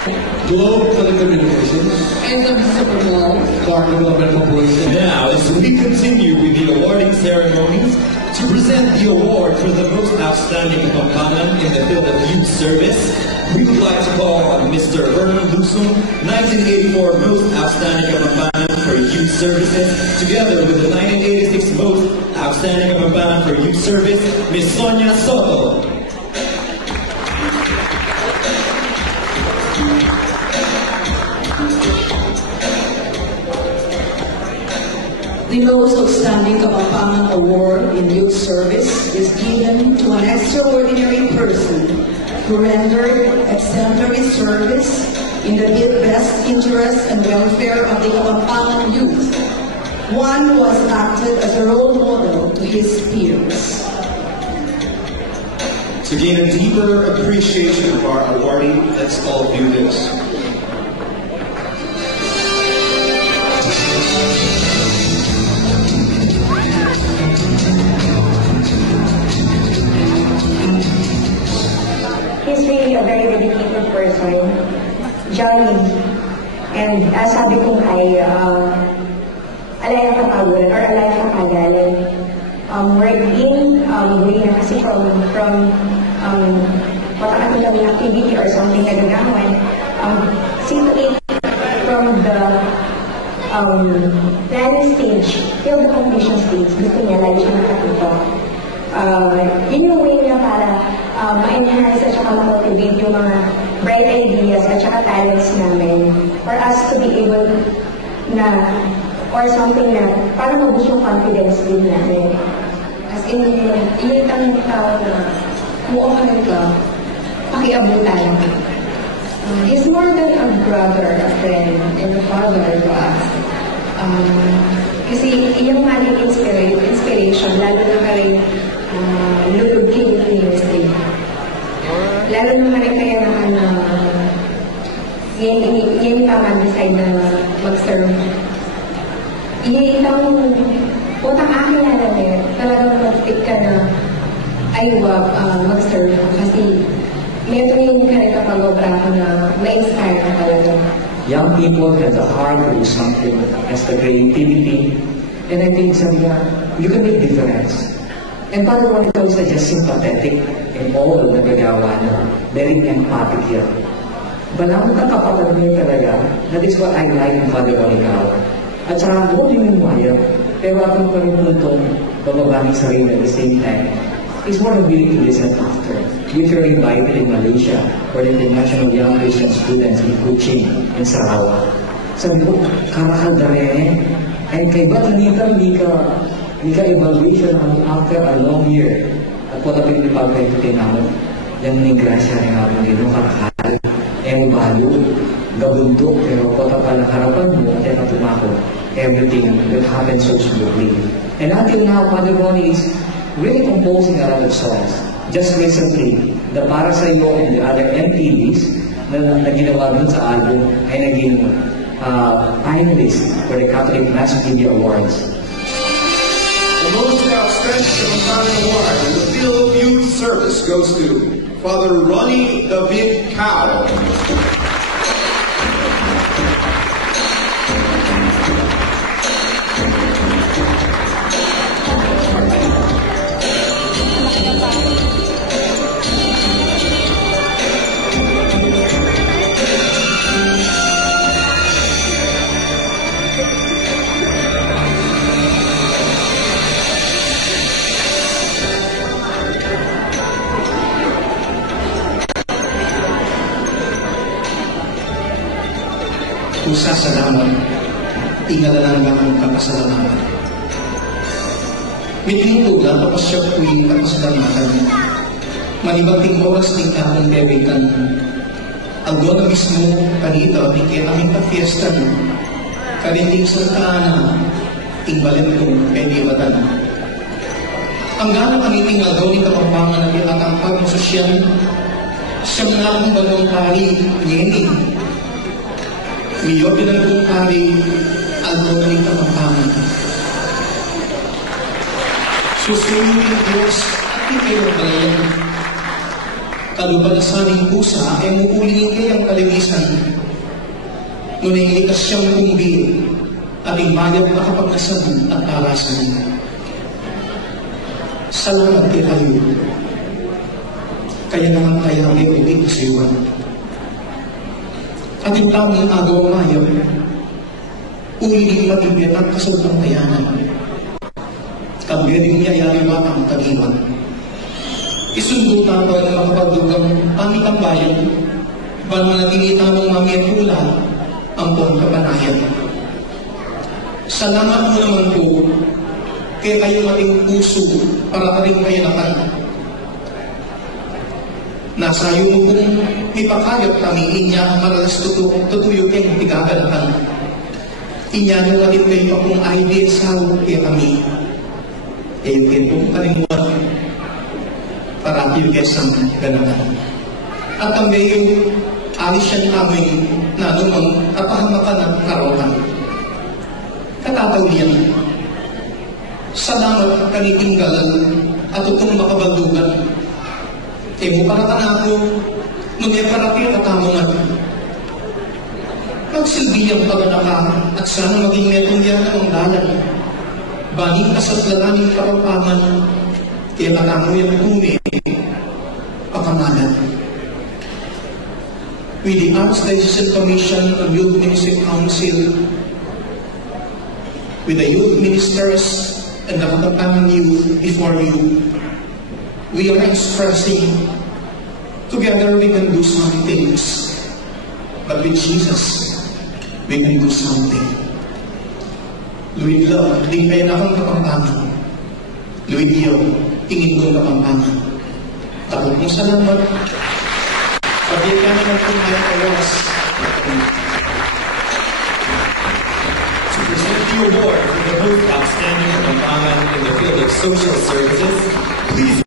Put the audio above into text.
Globe Telecommunications, and the Super Bowl, Clark Development Corporation. Now, as we continue with the awarding ceremonies, to present the award for the most outstanding Kapampangan in the field of youth service, we would like to call on Mr. Vernon Lusong, 1984 Most Outstanding Kapampangan for Youth Services, together with the 1986 Most Outstanding Kapampangan for Youth Service, Ms. Sonia Soto. the most outstanding Kapampangan Award in Youth Service is given to an extraordinary person who rendered exemplary service in the best interest and welfare of the Kapampangan youth. One who has acted as a role model to his peers. To gain a deeper appreciation of our awardee, let's all do this. He's really a very dedicated person, jolly, and sabi ko kay Alaya Kapagul or Alaya Kapagalan, wherein we na kasi from what ang activity or something na gagawin, simply from the planning stage till the completion stage, gusto niya lagi siya nakatuto. Yun yung way na para ma-enhance at saka ma-motivate yung mga bright ideas at saka talents namin for us to be able na or something na para mag-boost yung confidence din natin. As in, init ang tao na kumuokan ka, pakiabutan. He's more than a brother, a friend, and a father to us. Kasi iyang maling inspiration, lalo na kay Lulub King University. Lalo naman kaya naman yan pa mag-decide na mag-serve. Itang utang akin na lang talagang mag-stick ka na mag-serve kasi meron yung kanita pag-obra ko na ma-inspire ka talaga. Young people have the heart to do something, has the creativity, and I think you can make difference. And parang one ikaw is just sympathetic in all na nagagawa na very empathic here. Balang kakapatid niya talaga, that is what I like in Father Ronikawa. At saka, huwag yung umayag, pero ating pa rin itong bababangin sarili at the same time, is more than willing to listen after. If you're invited in Malaysia for the International Young Christian Students in Kuching, in Sarawak, sabi ko, karakal na rin and kay ba't hindi ka evaluation after a long year. At po tapos ipagkaikutin namin, yung nigrasya rin namin din, yung karakal, yung value, gabundok, pero po tapos harapan mo, at yung tumako, everything will happen so smoothly. And until now, Father Ronnie is really composing a lot of songs. Just recently, the Para Sa'yo and the other MTVs na ginawa dun sa album ay naging finalist for the Catholic Mass Media Awards. The most outstanding Kapampangan Award in the field of youth service goes to Father Ronnie David Cao. Usa sa damang, tingala lang ang kapasalamatan. Minilingkod lang tapos siya po'y kapasalamatan. Manibagting oras ting tahong bebetan. Aldo na mismo kanito, tingkit aming ka-fiesta mo. Karinting sa taana, tingbalin kong kailibatan. Ang gana kaniting aldo ni Kapampangan na pinatampag mo sosyal, siyang nga kong balong pari, nyening. Miyo pinagkong pari, aldo ni Kapampangan. Susunod ng Diyos at ikaw balayan. kalupanasaning pusa ay mupulingin kayang kalinisan. Ngunit likas siyang kumbi at imayag na kapagnasan at arasan. Salamat kayo. Kaya naman kaya ang iyong sa iyo. At yung tamang agaw mayaw, ulitin matibyan ang kasultang tayanan. Kambiring niya yari matang tagiwan. Isundo tapo ang makapagdugang pamitang bayan, mananatili tamang mamiyang hula ang buong kapanayan. Salamat mo naman po kaya kayo ating puso para ating kayanakan. Nasa iyo kung ipakayot kami inya maralas tutuyo kayong tigaganakan. Inya nyo ating kayo akong idea sa kaya kami. Kayo kayo kong kalimuan para pilgesang ganakan. At kami yung alis siya namin na anumang kapahamakan at karawakan. Katatawlian, salamat kanitinggalan at itong makabaldugan. Kaya mo para ka na ako, nung may parapil at tamungan. Magsilbiyang paganaka at sana maging metong yan ang dalan. Baning kasatlalaming kapapaman, kaya kanamu yung tumi, pakamalan. With the Archdiocese Commission on Youth Ministry Council, with the youth ministers and the Katapangan youth before you, we are expressing, together we can do some things, but with Jesus, we can do something. Luwid love, di kayo na kang kapampangan. Luwid iyo, tingin kong kapampangan. Takot mo salamat. Pagyan ka naman kung may kawas. To present the award for the most outstanding Kapampangan in the field of social services, please